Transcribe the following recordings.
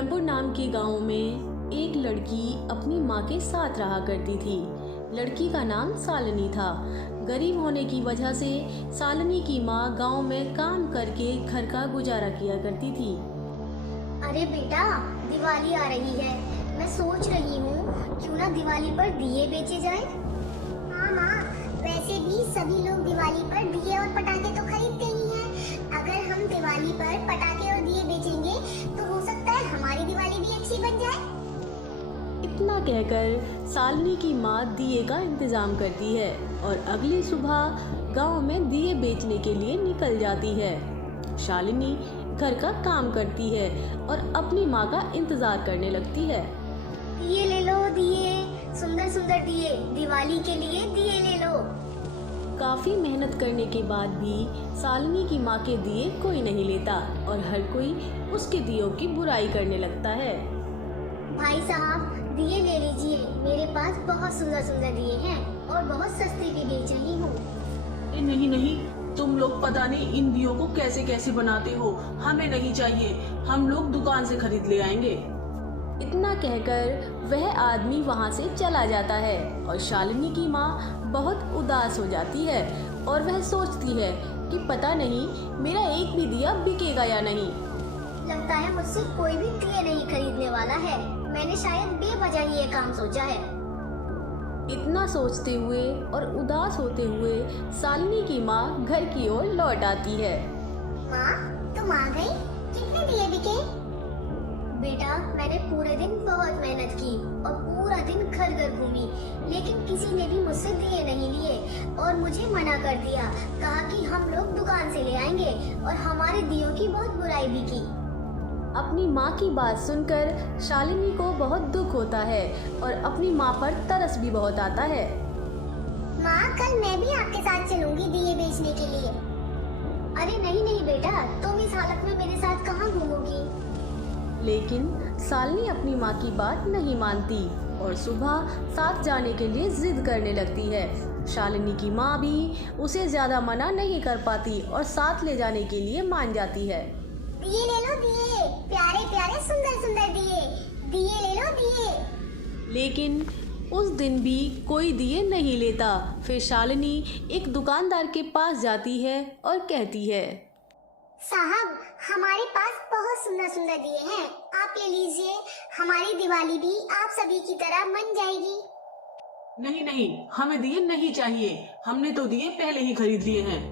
धर्मपुर नाम के गांव में एक लड़की अपनी माँ के साथ रहा करती थी। लड़की का नाम सालनी था। गरीब होने की वजह से सालनी की माँ गांव में काम करके घर का गुजारा किया करती थी। अरे बेटा, दिवाली आ रही है। मैं सोच रही हूँ क्यों ना दिवाली पर दिए बेचे जाए। हाँ माँ, वैसे भी सभी लोग दिवाली पर दिए और पटाखे तो खरीदते ही हैं। अगर हम दिवाली पर पटाखे और दिए बेचेंगे तो हो सकता है हमारी दिवाली भी अच्छी बन जाए। इतना कहकर सालनी की माँ दिए का इंतजाम करती है और अगली सुबह गांव में दिए बेचने के लिए निकल जाती है। शालिनी घर का काम करती है और अपनी माँ का इंतजार करने लगती है। दिए ले लो, दिए, सुंदर सुंदर दिए, दिवाली के लिए दिए ले लो। काफ़ी मेहनत करने के बाद भी सालनी की माँ के दिए कोई नहीं लेता और हर कोई उसके दियों की बुराई करने लगता है। भाई साहब, दिए ले लीजिए, मेरे पास बहुत सुंदर सुंदर दिए हैं और बहुत सस्ते भी बेच रही हूँ। नहीं नहीं, तुम लोग पता नहीं इन दियों को कैसे कैसे बनाते हो, हमें नहीं चाहिए, हम लोग दुकान से खरीद ले आएंगे। इतना कहकर वह आदमी वहां से चला जाता है और शालिनी की माँ बहुत उदास हो जाती है और वह सोचती है कि पता नहीं मेरा एक भी दिया बिकेगा या नहीं। लगता है मुझसे कोई भी दिए नहीं खरीदने वाला है। मैंने शायद बेवजह ही ये काम सोचा है। इतना सोचते हुए और उदास होते हुए सालिनी की माँ घर की ओर लौट आती है। माँ, तुम आ गई? कितने दिए बिके? बेटा, मैंने पूरे दिन बहुत मेहनत की और पूरा दिन घर घर घूमी, लेकिन किसी ने भी मुझसे दिए नहीं लिए और मुझे मना कर दिया। कहा कि हम लोग दुकान से ले आएंगे और हमारे दियों की बहुत बुराई भी की। अपनी माँ की बात सुनकर शालिनी को बहुत दुख होता है और अपनी माँ पर तरस भी बहुत आता है। माँ, कल मैं भी आपके साथ चलूंगी दिए बेचने के लिए। अरे नहीं नहीं बेटा, तुम इस हालत में मेरे साथ कहाँ घूमोगी? लेकिन सालनी अपनी माँ की बात नहीं मानती और सुबह साथ जाने के लिए जिद करने लगती है। शालिनी की माँ भी उसे ज़्यादा मना नहीं कर पाती और साथ ले जाने के लिए मान जाती है। दिए ले लो, दिए, प्यारे प्यारे सुंदर सुंदर दिए, दिए ले लो, दिए। लेकिन उस दिन भी कोई दिए नहीं लेता। फिर शालिनी एक दुकानदार के पास जाती है और कहती है, साहब, हमारे पास बहुत सुंदर सुंदर दिए हैं, आप ले लीजिए। हमारी दिवाली भी आप सभी की तरह बन जाएगी। नहीं नहीं, हमें दिए नहीं चाहिए, हमने तो दिए पहले ही खरीद लिए हैं।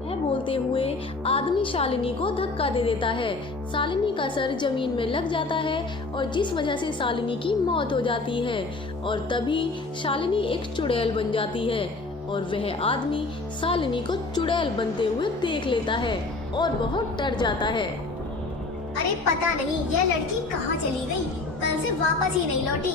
यह बोलते हुए आदमी शालिनी को धक्का दे देता है। शालिनी का सर जमीन में लग जाता है और जिस वजह से शालिनी की मौत हो जाती है और तभी शालिनी एक चुड़ैल बन जाती है और वह आदमी शालिनी को चुड़ैल बनते हुए देख लेता है और बहुत डर जाता है। अरे पता नहीं यह लड़की कहाँ चली गई, कल से वापस ही नहीं लौटी।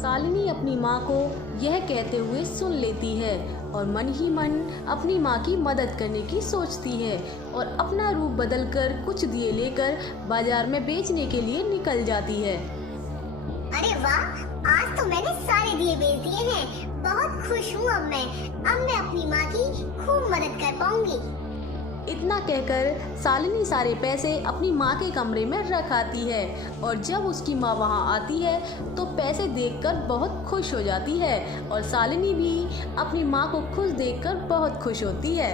शालिनी अपनी माँ को यह कहते हुए सुन लेती है और मन ही मन अपनी माँ की मदद करने की सोचती है और अपना रूप बदलकर कुछ दिए लेकर बाजार में बेचने के लिए निकल जाती है। अरे वाह, आज तो मैंने सारे दिए बेच दिए हैं। बहुत खुश हूँ अब मैं अपनी माँ की खूब मदद कर पाऊंगी। इतना कहकर शालिनी सारे पैसे अपनी माँ के कमरे में रख आती है और जब उसकी माँ वहाँ आती है तो पैसे देखकर बहुत खुश हो जाती है और शालिनी भी अपनी माँ को खुश देखकर बहुत खुश होती है।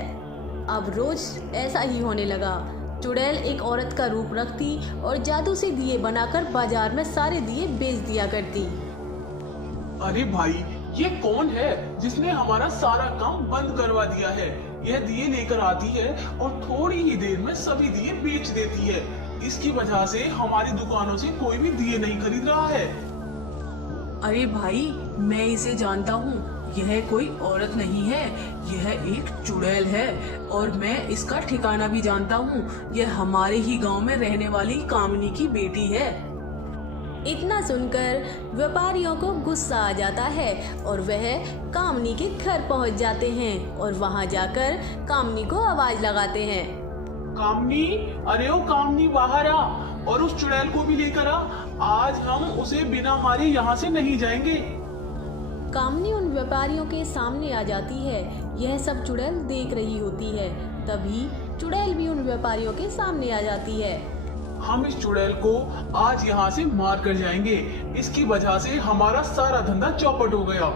अब रोज ऐसा ही होने लगा। चुड़ैल एक औरत का रूप रखती और जादू से दिए बनाकर बाजार में सारे दिए बेच दिया करती। अरे भाई, ये कौन है जिसने हमारा सारा काम बंद करवा दिया है? यह दिए लेकर आती है और थोड़ी ही देर में सभी दिए बेच देती है। इसकी वजह से हमारी दुकानों से कोई भी दिए नहीं खरीद रहा है। अरे भाई, मैं इसे जानता हूँ, यह कोई औरत नहीं है, यह एक चुड़ैल है और मैं इसका ठिकाना भी जानता हूँ। यह हमारे ही गांव में रहने वाली कामनी की बेटी है। इतना सुनकर व्यापारियों को गुस्सा आ जाता है और वह कामनी के घर पहुंच जाते हैं और वहां जाकर कामनी को आवाज लगाते हैं। कामनी, अरे ओ कामनी, बाहर आ और उस चुड़ैल को भी लेकर आ। आज हम उसे बिना मारे यहाँ से नहीं जाएंगे। कामनी उन व्यापारियों के सामने आ जाती है। यह सब चुड़ैल देख रही होती है। तभी चुड़ैल भी उन व्यापारियों के सामने आ जाती है। हम इस चुड़ैल को आज यहाँ से मार कर जाएंगे। इसकी वजह से हमारा सारा धंधा चौपट हो गया।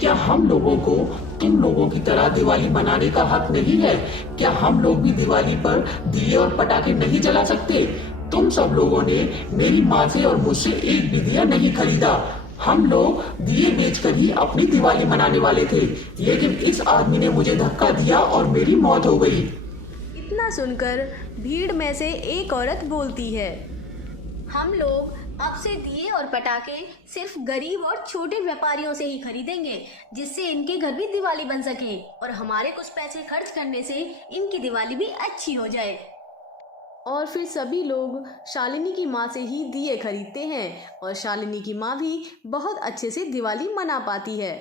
क्या हम लोगों को तुम लोगों की तरह दिवाली मनाने का हक नहीं है? क्या हम लोग भी दिवाली पर दिए और पटाखे नहीं जला सकते? तुम सब लोगों ने मेरी माँ से और मुझसे एक भी दिया नहीं खरीदा। हम लोग दिए बेचकर ही अपनी दिवाली मनाने वाले थे, लेकिन इस आदमी ने मुझे धक्का दिया और मेरी मौत हो गई। इतना सुनकर भीड़ में से एक औरत बोलती है, हम लोग अब से दिए और पटाखे सिर्फ गरीब और छोटे व्यापारियों से ही खरीदेंगे, जिससे इनके घर भी दिवाली बन सके और हमारे कुछ पैसे खर्च करने से इनकी दिवाली भी अच्छी हो जाए। और फिर सभी लोग शालिनी की माँ से ही दिए खरीदते हैं और शालिनी की माँ भी बहुत अच्छे से दिवाली मना पाती है।